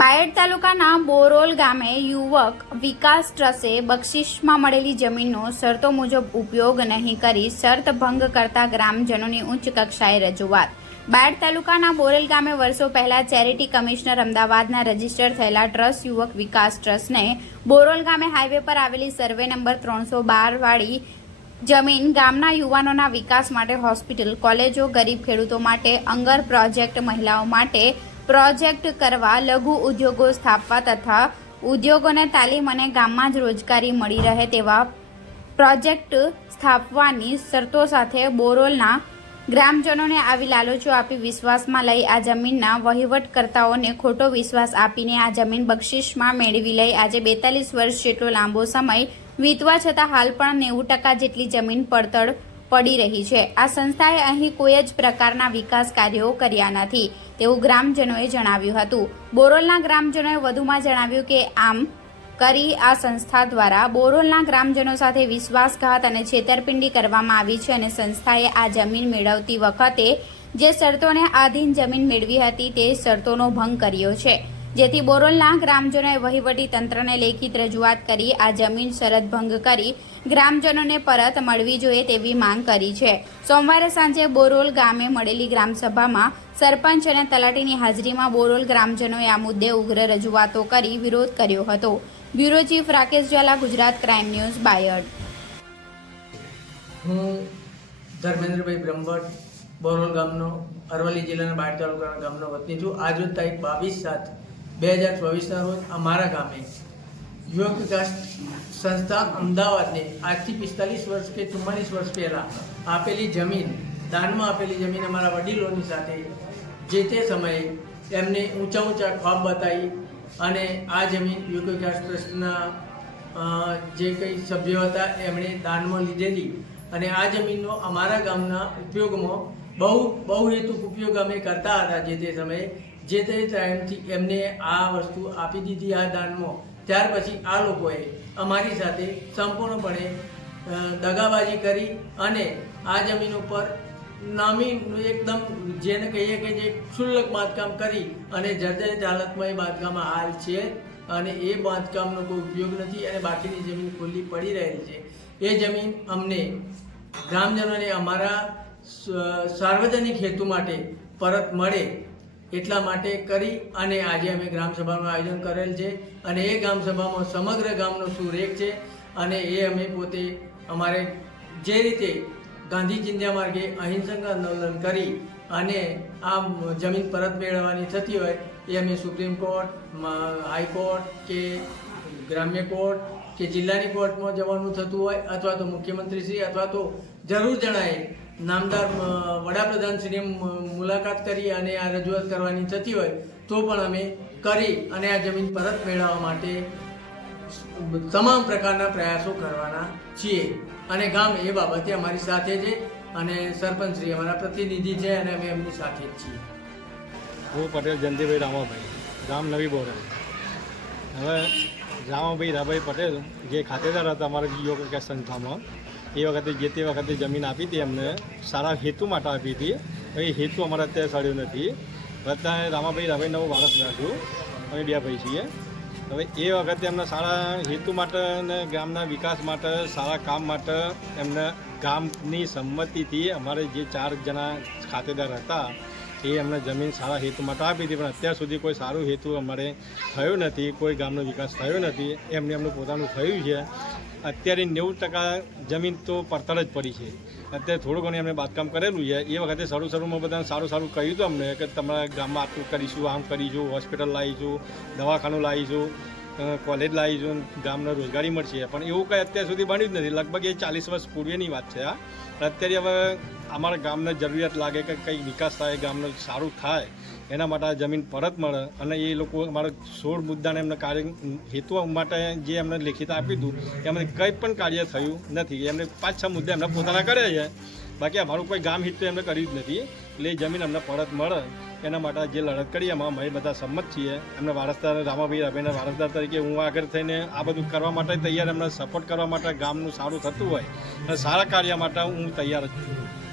બાયડ તાલુકાના બોરોલ ગામે યુવક વિકાસ ટ્રસ્ટે બક્ષિસમાં મળેલી જમીનનો શરતો મુજબ ઉપયોગ નહીં કરી શરત ભંગ કરતા ગ્રામજનોની ઉચ્ચ કક્ષાએ રજૂઆત. બાયડ તાલુકાના બોરેલ ગામે વર્ષો પહેલા ચેરિટી કમિશનર અમદાવાદના રજિસ્ટર થયેલા ટ્રસ્ટ યુવક વિકાસ ટ્રસ્ટને બોરોલ ગામે હાઈવે પર આવેલી સર્વે નંબર ત્રણસો બાર વાળી જમીન ગામના યુવાનોના વિકાસ માટે હોસ્પિટલ, કોલેજો, ગરીબ ખેડૂતો માટે, અંગર પ્રોજેક્ટ મહિલાઓ માટે પ્રોજેક્ટ કરવા લઘુ ઉદ્યોગો સ્થાપવા તથા ઉદ્યોગોને તાલીમ અને ગામમાં જ રોજગારી મળી રહે તેવા પ્રોજેક્ટ સ્થાપવાની શરતો સાથે બોરોલના ગ્રામજનોને આવી લાલચો આપી વિશ્વાસમાં લઈ આ જમીનના વહીવટકર્તાઓને ખોટો વિશ્વાસ આપીને આ જમીન બક્ષિસમાં મેળવી લઈ આજે બેતાલીસ વર્ષ જેટલો લાંબો સમય વીતવા છતાં હાલ પણ નેવું ટકા જેટલી જમીન પડતળ પડી રહી છે. આ સંસ્થાએ અહીં કોઈ જ પ્રકારના વિકાસ કાર્યો કર્યા નથી, તેવું ગ્રામજનોએ જણાવ્યું હતું. બોરોલના ગ્રામજનોએ વધુમાં જણાવ્યું કે આમ કરી આ સંસ્થા દ્વારા બોરોલના ગ્રામજનો સાથે વિશ્વાસઘાત અને છેતરપિંડી કરવામાં આવી છે અને સંસ્થાએ આ જમીન મેળવતી વખતે જે શરતોને આધીન જમીન મેળવી હતી તે શરતોનો ભંગ કર્યો છે. જેથી બોરોલના ગ્રામજનોએ વહીવટી તંત્રને લેખિત રજૂઆત કરી, આ જમીન શરત ભંગ કરી ગ્રામજનોને પરત મળવી જોઈએ તેવી માંગ કરી છે. સોમવારે સાંજે બોરોલ ગામે મળેલી ગ્રામસભામાં સરપંચ અને તલાટીની હાજરીમાં બોરોલ ગ્રામજનોએ આ મુદ્દે ઉગ્ર રજૂઆતો કરી વિરોધ કર્યો હતો. Bureau chief Rakesh Zala, Gujarat crime news, Bayad. હું ધર્મેન્દ્રભાઈ બ્રહ્મભટ્ટ, બોરોલ ગામનો અરવલ્લી જિલ્લાના બાર તાલુકાના ગામનો વતની છું. આજરોજ તારીખ બાવીસ સાત બે હજાર ચોવીસના રોજ અમારા ગામે યુવક વિકાસ સંસ્થા અમદાવાદને આજથી પિસ્તાલીસ વર્ષ કે ચુમ્માલીસ વર્ષ પહેલાં આપેલી જમીન, દાનમાં આપેલી જમીન અમારા વડીલોની સાથે જે તે સમયે એમને ઊંચા ઊંચા ખ્વાબ બતાવી અને આ જમીન યુવક વિકાસ ટ્રસ્ટના જે કંઈ સભ્યો હતા એમણે દાનમાં લીધેલી અને આ જમીનનો અમારા ગામના ઉપયોગમાં બહુ બહુ હેતુક ઉપયોગ અમે કરતા હતા જે તે સમયે જે તે ટાઈમથી એમને આ વસ્તુ આપી દીધી આ દાનમાં. ત્યાર પછી આ લોકોએ અમારી સાથે સંપૂર્ણપણે દગાબાજી કરી અને આ જમીન ઉપર નામી, એકદમ જેને કહીએ કે જે ક્ષુલ્લક બાંધકામ કરી અને જર્જરિત હાલતમાં એ બાંધકામ હાલ છે અને એ બાંધકામનો કોઈ ઉપયોગ નથી અને બાકીની જમીન ખુલ્લી પડી રહેલી છે. એ જમીન અમને ગ્રામજનોને અમારા સાર્વજનિક હેતુ માટે પરત મળે એટલા માટે કરી અને આજે અમે ગ્રામસભાનું આયોજન કરેલ છે અને એ ગ્રામસભામાં સમગ્ર ગામનો સુરેખ છે અને એ અમે પોતે અમારે જે રીતે ગાંધી ચિંધ્યા માર્ગે અહિંસક આંદોલન કરી અને આ જમીન પરત મેળવવાની થતી હોય એ અમે સુપ્રીમ કોર્ટ હાઈકોર્ટ કે ગ્રામ્ય કોર્ટ કે જિલ્લાની કોર્ટમાં જવાનું થતું હોય અથવા તો મુખ્યમંત્રીશ્રી અથવા તો જરૂર જણાય નામદાર વડાપ્રધાન વડાપ્રધાનશ્રીને મુલાકાત કરી અને આ રજૂઆત કરવાની થતી હોય, તો પણ અમે કરી અને આ જમીન પરત મેળવવા માટે તમામ પ્રકારના પ્રયાસો કરવાના છીએ. અને ગામ એ બાબતે અમારી સાથે છે અને સરપંચશ્રી અમારા પ્રતિનિધિ છે અને અમે એમની સાથે જ છીએ. હું પટેલ જયંતિભાઈ રામાભાઈ, ગામ નવી બોરા. હવે રામાભાઈ, રાભાઈ પટેલ જે ખાતેદાર હતા અમારા યોગ સંસ્થામાં એ વખતે જે તે વખતે જમીન આપી હતી એમને, સારા હેતુ માટે આપી હતી. એ હેતુ અમારે અત્યારે સળ્યો નથી. અત્યારે રામાભાઈ રાભાઈ નવું વારસ રાખ્યું અમે બે ભાઈ છીએ. હવે એ વખતે એમના સારા હેતુ માટે અને ગામના વિકાસ માટે, સારા કામ માટે એમને ગામની સંમતિથી અમારે જે ચાર જણા ખાતેદાર હતા, એ એમને જમીન સારા હેતુ માટે આપી હતી. પણ અત્યાર સુધી કોઈ સારું હેતુ અમારે થયો નથી, કોઈ ગામનો વિકાસ થયો નથી. એમને એમનું પોતાનું થયું છે. અત્યારે નેવું ટકા જમીન તો પડતર જ પડી છે. અત્યારે થોડું ઘણું એમને બાંધકામ કરેલું છે. એ વખતે શરૂ શરૂમાં બધાને સારું સારું કહ્યું હતું અમને કે તમારા ગામમાં આટલું કરીશું, આમ કરીશું, હોસ્પિટલ લાવીશું, દવાખાનું લાવીશું. કોલેજ લાવીશું ગામને રોજગારી મળશે. પણ એવું કંઈ અત્યાર સુધી બન્યું જ નથી. લગભગ એ ચાલીસ વર્ષ પૂર્વેની વાત છે આ અત્યારે હવે અમારા ગામને જરૂરિયાત લાગે કે કંઈક વિકાસ થાય, ગામનું સારું થાય, એના માટે આ જમીન પરત મળે અને એ લોકો અમારા સોળ મુદ્દાને એમને કાર્ય હેતુ માટે જે એમને લેખિત આપ્યું હતું એમને કંઈ પણ કાર્ય થયું નથી. એમને પાંચ છ મુદ્દા એમને પોતાના કર્યા છે. બાકી અમારું કોઈ ગામ હિત તો એમને કર્યું જ નથી. એટલે જમીન અમને પરત મળે. એના માટે જે લડત કરી એમાં અમે બધા સંમત છીએ, એમને વારસદાર રામાભાઈ રાભાઈના વારસદાર તરીકે હું આગળ થઈને આ બધું કરવા માટે તૈયાર, એમને સપોર્ટ કરવા માટે ગામનું સારું થતું હોય, અને સારા કાર્ય માટે હું તૈયાર જ છું.